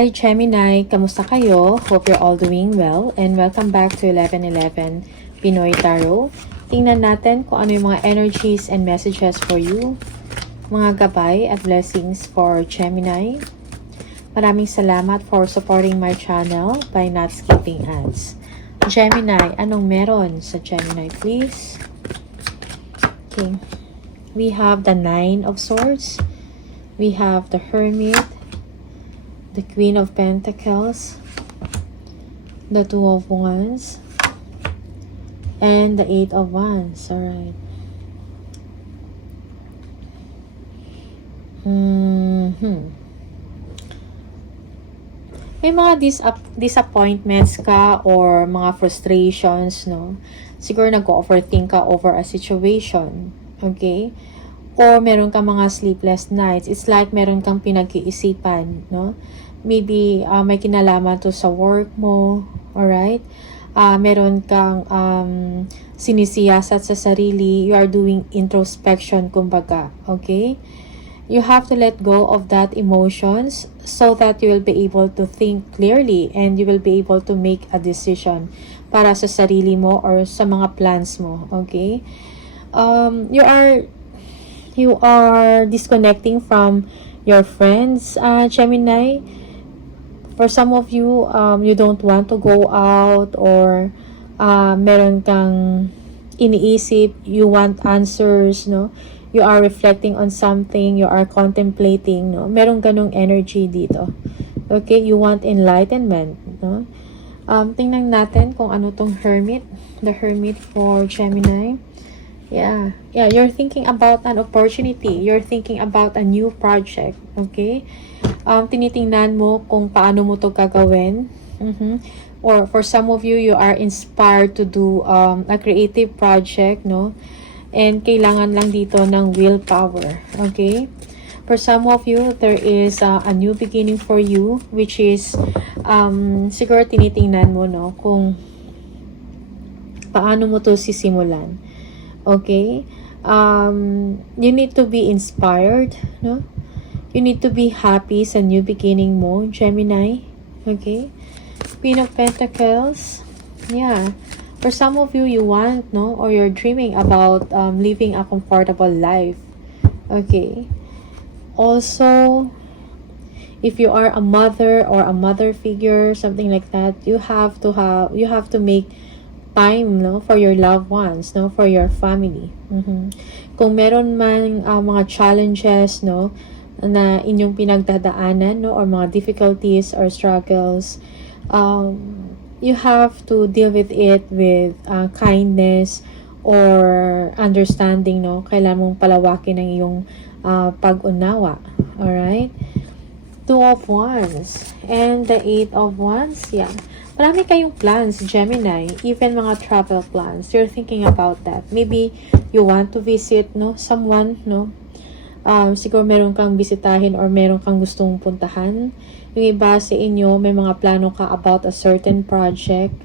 Hi Gemini, kamusta kayo? Hope you're all doing well and welcome back to 1111 Pinoy Tarot. Tingnan natin kung ano yung mga energies and messages for you, mga gabay at blessings for Gemini. Maraming salamat for supporting my channel by not skipping ads. Gemini, anong meron sa Gemini please? Okay, we have the Nine of Swords, we have the Hermit, the Queen of Pentacles, the Two of Wands, and the Eight of Wands. Alright. May mga disappointments ka or mga frustrations, no? Siguro nag-overthink ka over a situation. Okay? Or meron kang mga sleepless nights. It's like meron kang pinag-iisipan, no? Maybe may kinalaman to sa work mo, alright? Meron kang sinisiyasat sa sarili. You are doing introspection, kumbaga, okay? You have to let go of that emotions so that you will be able to think clearly and you will be able to make a decision para sa sarili mo or sa mga plans mo, okay? You are disconnecting from your friends, Gemini. For some of you, you don't want to go out or meron kang iniisip, you want answers, no? You are reflecting on something, you are contemplating, no? Meron ganong energy dito. Okay, you want enlightenment, no? Tingnan natin kung ano tong Hermit, the Hermit for Gemini. Yeah, you're thinking about an opportunity. You're thinking about a new project, okay? Tinitingnan mo kung paano mo to gagawin. Or for some of you, you are inspired to do a creative project, no? And kailangan lang dito ng willpower, okay? For some of you, there is a new beginning for you, which is siguro tinitingnan mo, no? Kung paano mo to sisimulan. Okay? You need to be inspired, no? You need to be happy sa new beginning mo, Gemini. Okay? Queen of Pentacles. Yeah. For some of you, you want, no? Or you're dreaming about living a comfortable life. Okay? Also, if you are a mother or a mother figure, something like that, you have to make time, no, for your loved ones, no, for your family. Kung meron man mga challenges, no, na inyong pinagdadaanan, no, or mga difficulties or struggles, you have to deal with it with kindness or understanding, no. Kailangan mong palawakin ang iyong pag-unawa. Alright? Two of Wands and the Eight of Wands. Yeah. Marami kayong plans, Gemini, even mga travel plans. You're thinking about that. Maybe you want to visit, no, someone, no. Siguro meron kang bisitahin or meron kang gustong puntahan. Yung iba sa inyo, may mga plano ka about a certain project.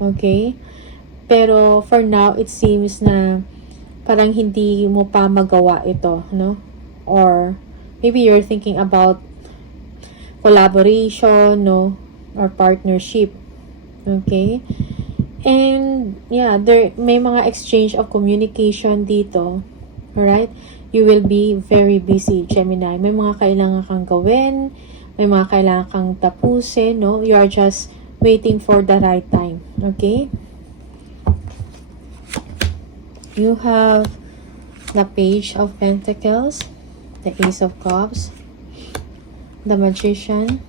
Okay? Pero for now, it seems na parang hindi mo pa magawa ito, no? Or maybe you're thinking about collaboration, no, or partnership. Okay? And yeah, there may mga exchange of communication dito. Alright? You will be very busy, Gemini. May mga kailangan kang gawin, may mga kailangan kang tapusin, no? You are just waiting for the right time. Okay? You have the Page of Pentacles, the Ace of Cups, the Magician,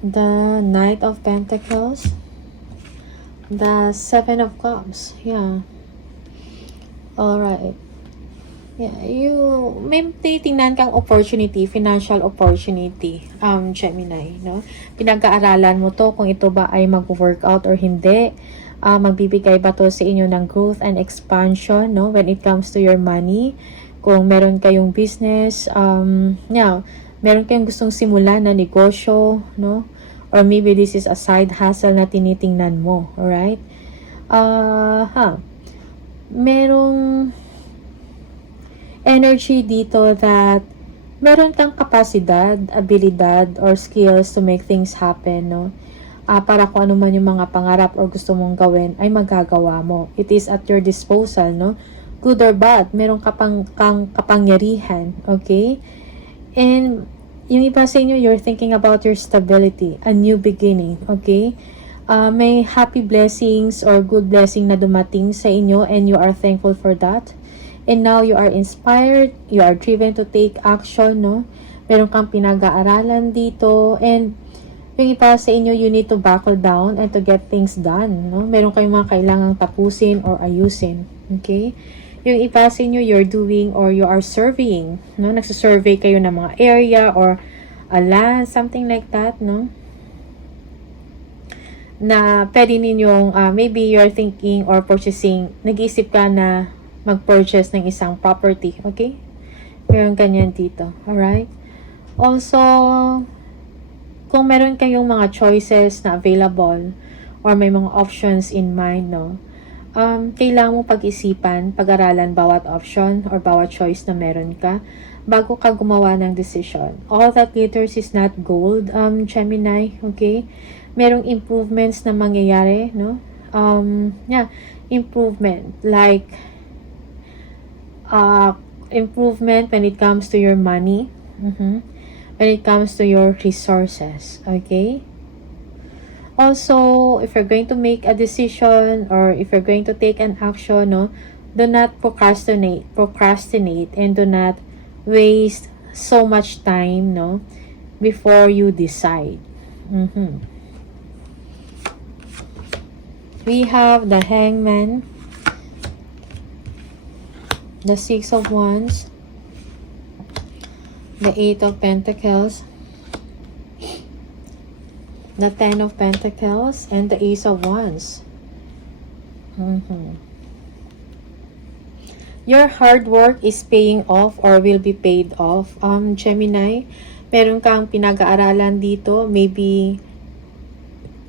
the Knight of Pentacles, the Seven of Cups. Yeah. Alright. Yeah, may titingnan kang opportunity, financial opportunity, Gemini, no? Pinag-aaralan mo to kung ito ba ay mag-workout or hindi. Magbibigay ba to sa inyo ng growth and expansion, no? When it comes to your money. Kung meron kayong business, meron kayong gustong simulan na negosyo, no? Or maybe this is a side hustle na tinitingnan mo, alright? Merong energy dito that meron kang kapasidad, abilidad, or skills to make things happen, no? Para kung ano man yung mga pangarap or gusto mong gawin, ay magagawa mo. It is at your disposal, no? Good or bad, meron kang kapangyarihan, okay? And yung iba sa inyo, you're thinking about your stability, a new beginning, okay? May happy blessings or good blessing na dumating sa inyo and you are thankful for that. And now you are inspired, you are driven to take action, no? Meron kang pinag-aaralan dito, and yung iba sa inyo, you need to buckle down and to get things done, no? Meron kayong mga kailangang tapusin or ayusin, okay? Yung iba sa inyo, you're doing or you are surveying, no? Nagsasurvey kayo ng mga area or a land, something like that, no? Na pwede ninyong, maybe you're thinking or purchasing, nag-iisip ka na mag-purchase ng isang property, okay? Meron ganyan dito, alright? Also, kung meron kayong mga choices na available or may mga options in mind, no? Kailangan mo pag-isipan, pag-aralan bawat option or bawat choice na meron ka bago ka gumawa ng decision. All that glitters is not gold, Gemini, okay? Merong improvements na mangyayari, no? Improvement, like, improvement when it comes to your money, when it comes to your resources, okay? Also, if you're going to make a decision or if you're going to take an action, no, do not procrastinate, and do not waste so much time, no, before you decide. We have the Hangman, the Six of Wands, the Eight of Pentacles, the Ten of Pentacles, and the Ace of Wands. Your hard work is paying off or will be paid off, Gemini. Meron kang pinag-aaralan dito. Maybe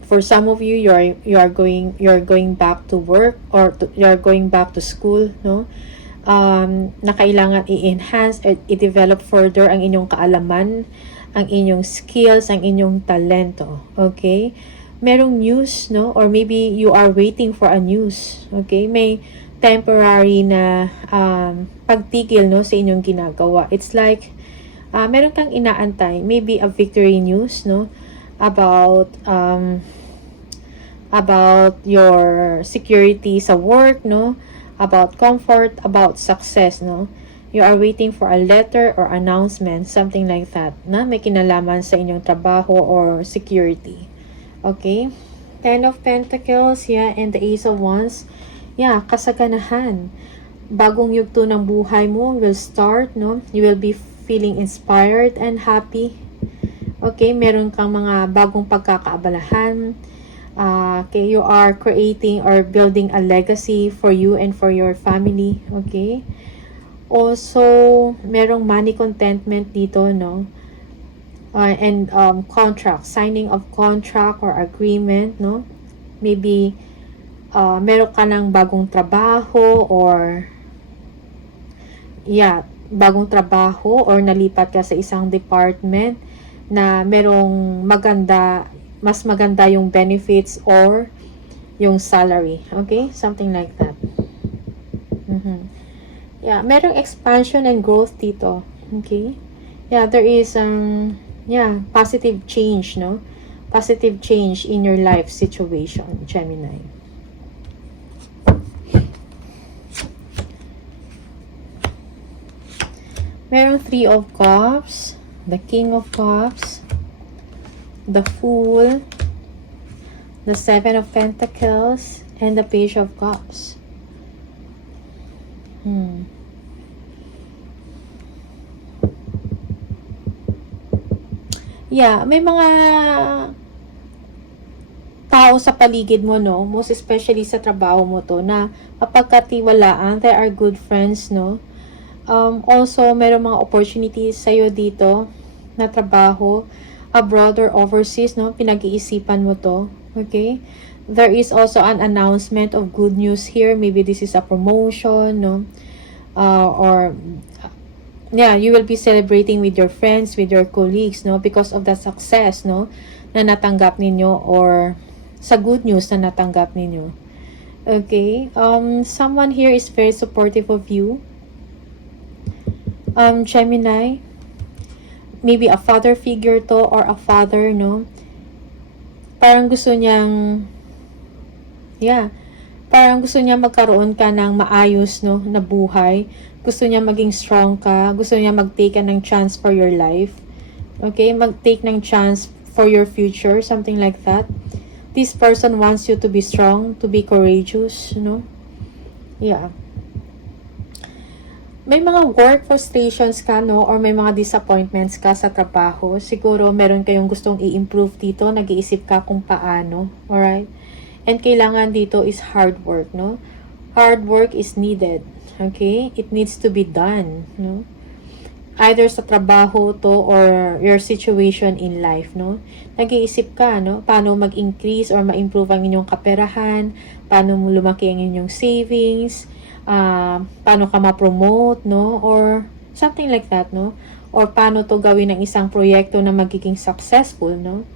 for some of you, you're going back to work or you're going back to school, no? Na kailangan i-enhance at i-develop further ang inyong kaalaman, ang inyong skills, ang inyong talento, okay? Merong news, no? Or maybe you are waiting for a news, okay? May temporary na pagtigil, no, sa inyong ginagawa. It's like meron kang inaantay, maybe a victory news, no, about your security sa work, no, about comfort, about success, no? You are waiting for a letter or announcement, something like that, na may kinalaman sa inyong trabaho or security. Okay? Ten of Pentacles, yeah, and the Ace of Wands. Yeah, kasaganahan. Bagong yugto ng buhay mo will start, no? You will be feeling inspired and happy. Okay? Meron kang mga bagong pagkakaabalahan. Okay, you are creating or building a legacy for you and for your family, okay? Also, merong money contentment dito, no? And contract, signing of contract or agreement, no? Maybe meron ka ng bagong trabaho or bagong trabaho or nalipat ka sa isang department na merong mas maganda yung benefits or yung salary. Okay? Something like that. Yeah, merong expansion and growth dito. Okay? Yeah, there is positive change, no? Positive change in your life situation, Gemini. Merong Three of Cups, the King of Cups, the Fool, the Seven of Pentacles, and the Page of Cups. Yeah, may mga tao sa paligid mo, no? Most especially sa trabaho mo to, na mapagkatiwalaan. They are good friends, no? Also, merong mga opportunities sa'yo dito na trabaho, abroad or overseas, no? Pinag-iisipan mo to, okay? There is also an announcement of good news here. Maybe this is a promotion, no? Or yeah, you will be celebrating with your friends, with your colleagues, no, because of the success, no, na natanggap ninyo, or sa good news na natanggap ninyo. Okay, someone here is very supportive of you. Gemini, maybe a father figure to, or a father, no, parang gusto niyang, yeah, parang gusto niya magkaroon ka ng maayos, no, na buhay. Gusto niya maging strong ka. Gusto niya mag-take ng chance for your life. Okay? Mag-take ng chance for your future. Something like that. This person wants you to be strong, to be courageous, no? Yeah. May mga work frustrations ka, no? Or may mga disappointments ka sa trabaho. Siguro meron kayong gustong i-improve dito. Nag-iisip ka kung paano. Alright? And kailangan dito is hard work, no? Hard work is needed. Okay? It needs to be done, no? Either sa trabaho to, or your situation in life, no? Nag-iisip ka, no? Paano mag-increase or ma-improve ang inyong kaperahan, paano mo lumaki ang inyong savings, paano ka ma-promote, no? Or something like that, no? Or paano to gawin ng isang proyekto na magiging successful, no?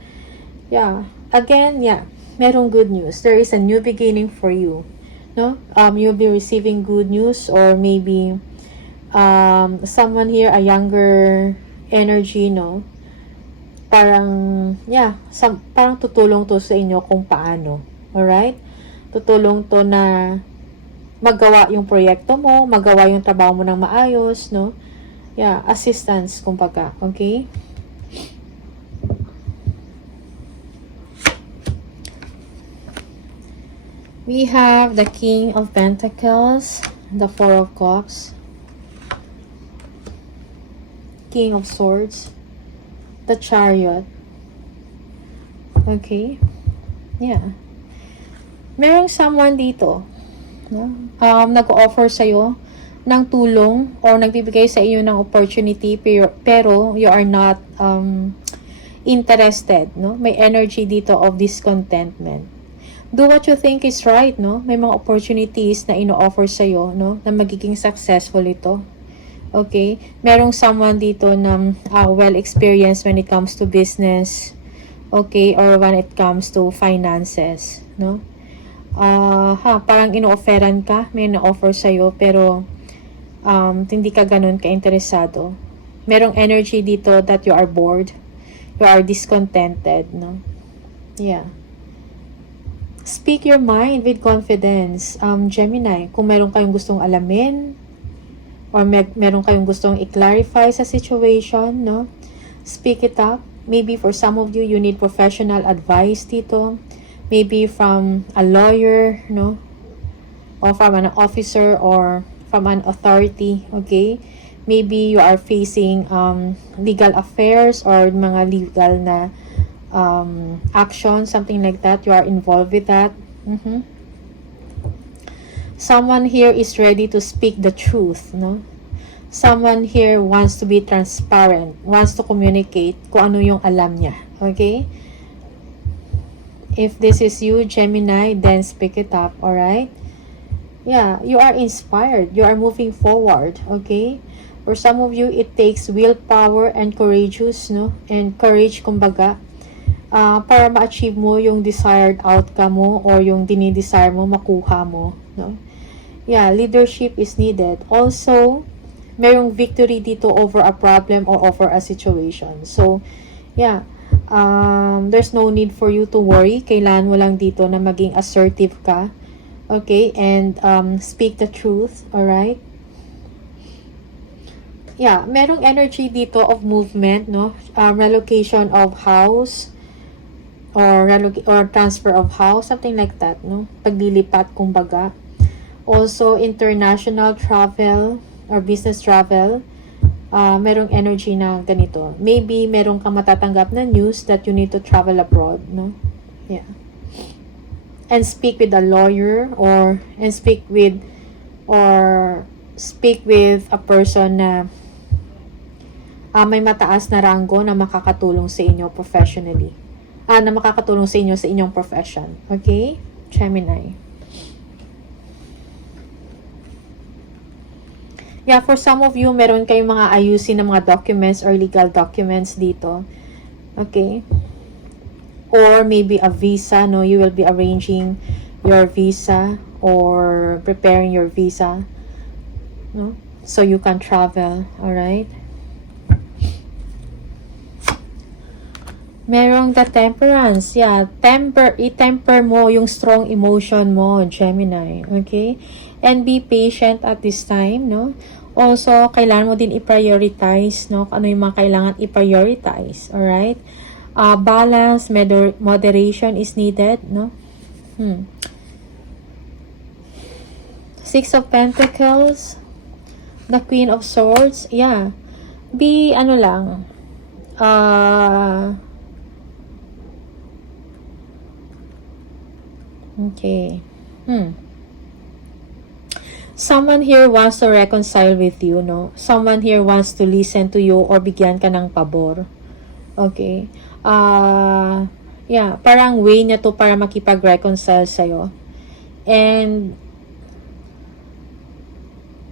Yeah. Again, yeah. Merong good news. There is a new beginning for you, no? You'll be receiving good news, or maybe someone here, a younger energy, no? Parang, yeah, parang tutulong to sa inyo kung paano. Alright? Tutulong to na magawa yung proyekto mo, magawa yung trabaho mo ng maayos, no? Yeah, assistance, kumbaga. Okay? We have the King of Pentacles, the Four of Cups, King of Swords, the Chariot. Okay? Yeah. Merong someone dito, no? Nag-offer sa'yo ng tulong, or nagbibigay sa iyo ng opportunity, pero you are not interested, no? May energy dito of discontentment. Do what you think is right, no? May mga opportunities na ino-offer sa'yo, no? Na magiging successful ito. Okay? Merong someone dito na well-experienced when it comes to business. Okay? Or when it comes to finances, no? Parang ino-offeran ka, may ino-offer sa'yo, pero hindi ka ganun ka-interesado. Merong energy dito that you are bored. You are discontented, no? Yeah. Speak your mind with confidence. Gemini, kung meron kayong gustong alamin, or meron kayong gustong i-clarify sa situation, no? Speak it up. Maybe for some of you, you need professional advice dito. Maybe from a lawyer, no? Or from an officer, or from an authority, okay? Maybe you are facing legal affairs, or mga legal na action, something like that. You are involved with that. Someone here is ready to speak the truth, no? Someone here wants to be transparent, wants to communicate kung ano yung alam niya, okay? If this is you, Gemini, then speak it up, alright? Yeah, you are inspired, you are moving forward, okay? For some of you, it takes willpower and courageous, no? And courage, kumbaga, para ma-achieve mo yung desired outcome mo, or yung dinidesire mo, makuha mo, no? Yeah, leadership is needed. Also, merong victory dito over a problem or over a situation. So, yeah, there's no need for you to worry. Kailangan mo lang dito na maging assertive ka. Okay? And speak the truth. Alright? Yeah, merong energy dito of movement, no? Relocation of house, or transfer of house, something like that, no? Paglilipat, kumbaga. Also, international travel or business travel. Merong energy na ganito. Maybe merong kang matatanggap na news that you need to travel abroad, no? Yeah. And speak with a lawyer, and speak with a person na may mataas na ranggo na makakatulong sa inyo professionally. Na makakatulong sa inyo sa inyong profession. Okay? Gemini. Yeah, for some of you, meron kayong mga ayusin ng mga documents or legal documents dito. Okay? Or maybe a visa, no? You will be arranging your visa or preparing your visa, no? So you can travel, alright? Merong the temperance. Yeah, i-temper mo yung strong emotion mo, Gemini. Okay? And be patient at this time, no? Also, kailangan mo din i-prioritize, no? Ano yung mga kailangan i-prioritize, alright? Balance, moderation is needed, no? Six of Pentacles, the Queen of Swords. Yeah. Be, ano lang, okay. Someone here wants to reconcile with you, no? Someone here wants to listen to you or bigyan ka ng pabor. Okay. Yeah, parang way niya to para makipag-reconcile sa'yo. And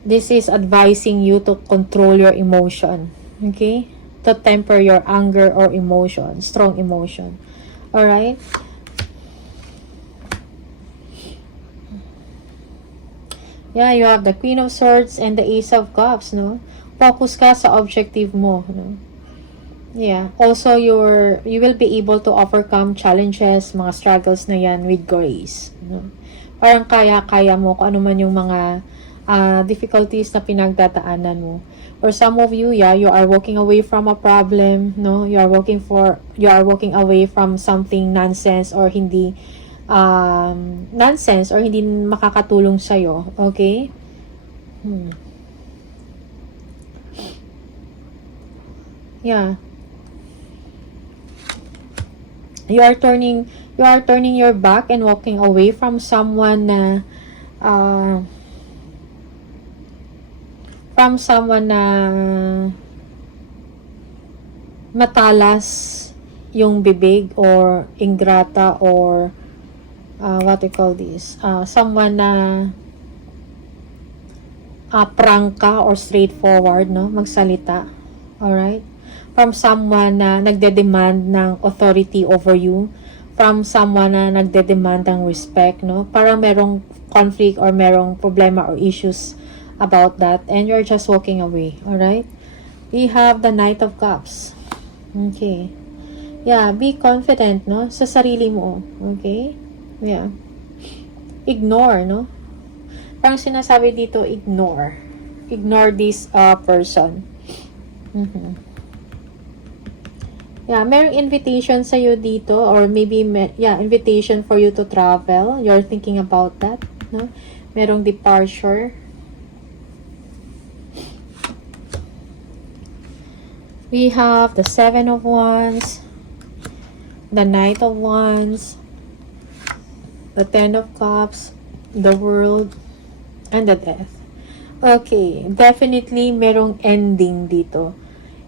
this is advising you to control your emotion. Okay? To temper your anger or emotion, strong emotion. Alright? Yeah, you have the Queen of Swords and the Ace of Cups, no? Focus ka sa objective mo, no? Yeah. Also, you will be able to overcome challenges, mga struggles na yan with grace, no? Parang kaya-kaya mo kung ano man yung mga difficulties na pinagdadaanan mo. For some of you, yeah, you are walking away from a problem, no? You are walking away from something nonsense or hindi nonsense or hindi makakatulong sa'yo. Okay? Yeah. You are turning your back and walking away from someone na matalas yung bibig or ingrata or what we call this, someone na prangka or straightforward, no, magsalita. Alright? From someone na nagde-demand ng authority over you, from someone na nagde-demand ng respect, no? Parang merong conflict or merong problema or issues about that and you're just walking away. Alright? We have the Knight of Cups. Okay. Yeah, be confident, no? Sa sarili mo. Okay? Yeah. Ignore, no? Parang sinasabi dito, ignore. Ignore this person. Yeah, merong invitation sa'yo dito or maybe, invitation for you to travel. You're thinking about that, no? Merong departure. We have the Seven of Wands, the Knight of Wands, the Ten of Cups, the World, and the Death. Okay, definitely merong ending dito.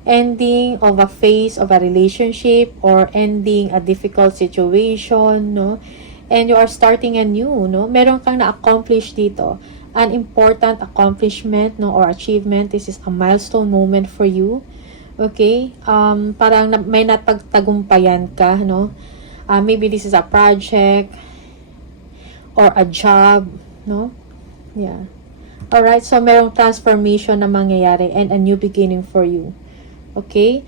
Ending of a phase of a relationship or ending a difficult situation, no? And you are starting anew, no? Meron kang na-accomplish dito. An important accomplishment, no? Or achievement. This is a milestone moment for you. Okay? Parang may napagtagumpayan ka, no? Maybe this is a project or a job, no? Yeah. Alright, so merong transformation na mangyayari and a new beginning for you. Okay?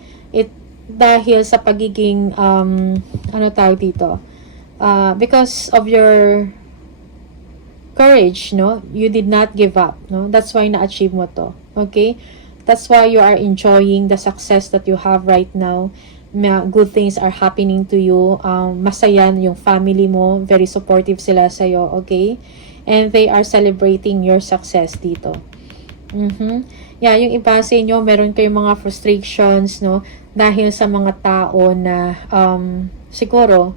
Dahil sa pagiging, ano tawag dito? Because of your courage, no? You did not give up, no? That's why na-achieve mo to. Okay? That's why you are enjoying the success that you have right now. Good things are happening to you. Masaya yung family mo. Very supportive sila sa'yo. Okay? And they are celebrating your success dito. Yeah, yung iba sa inyo, meron kayong mga frustrations, no? Dahil sa mga tao na siguro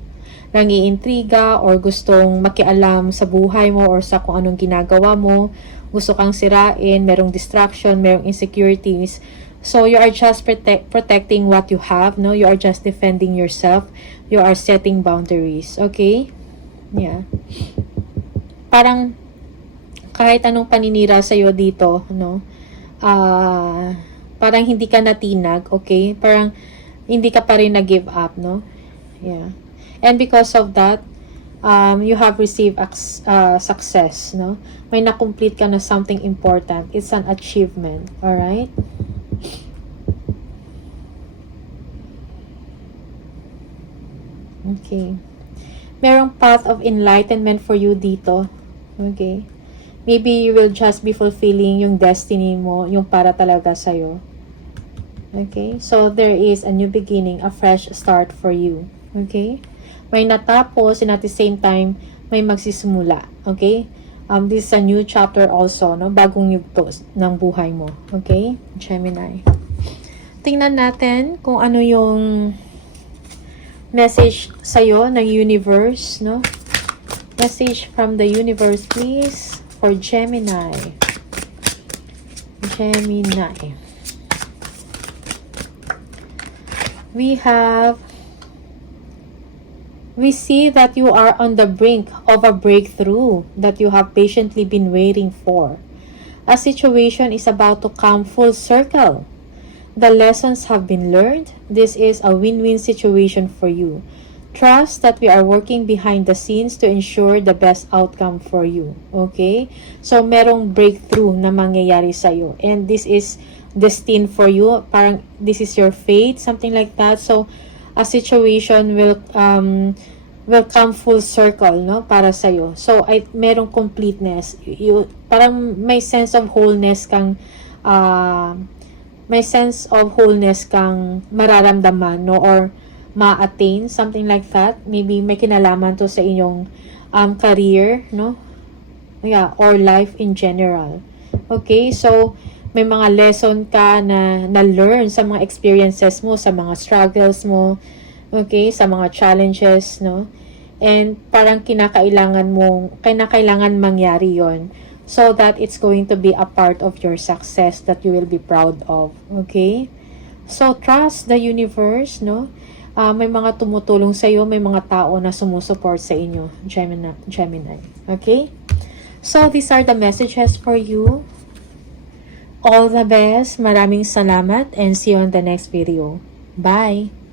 nangiintriga or gustong makialam sa buhay mo or sa kung anong ginagawa mo. Gusto kang sirain, merong distraction, merong insecurities. So, you are just protecting what you have, no? You are just defending yourself. You are setting boundaries. Okay? Yeah. Parang kahit anong paninira sa'yo dito, no? parang hindi ka natinag, okay? Parang hindi ka pa rin nag-give up, no? Yeah. And because of that, you have received success, no? May na-complete ka na something important. It's an achievement, alright? Okay. Merong path of enlightenment for you dito. Okay. Maybe you will just be fulfilling yung destiny mo, yung para talaga sa'yo. Okay. So, there is a new beginning, a fresh start for you. Okay. May natapos and at the same time, may magsisimula. Okay. This is a new chapter also, no? Bagong yugto ng buhay mo. Okay. Gemini. Tingnan natin kung ano yung message sa'yo ng universe, no? Message from the universe, please, for Gemini. Gemini. We see that you are on the brink of a breakthrough that you have patiently been waiting for. A situation is about to come full circle. The lessons have been learned. This is a win-win situation for you. Trust that we are working behind the scenes to ensure the best outcome for you. Okay? So, merong breakthrough na mangyayari sa'yo. And this is destined for you. Parang this is your fate, something like that. So, a situation will come full circle, no? Para sa'yo. So, merong completeness. Parang may sense of wholeness kang mararamdaman, no? Or ma-attain, something like that. Maybe may kinalaman to sa inyong career, no? Yeah, or life in general. Okay, so may mga lesson ka na learn sa mga experiences mo, sa mga struggles mo, okay, sa mga challenges, no? And parang kinakailangan mangyari yon so that it's going to be a part of your success that you will be proud of. Okay? So, trust the universe, no? May mga tumutulong sa iyo, may mga tao na sumusuport sa inyo, Gemini. Okay? So, these are the messages for you. All the best. Maraming salamat and see you on the next video. Bye!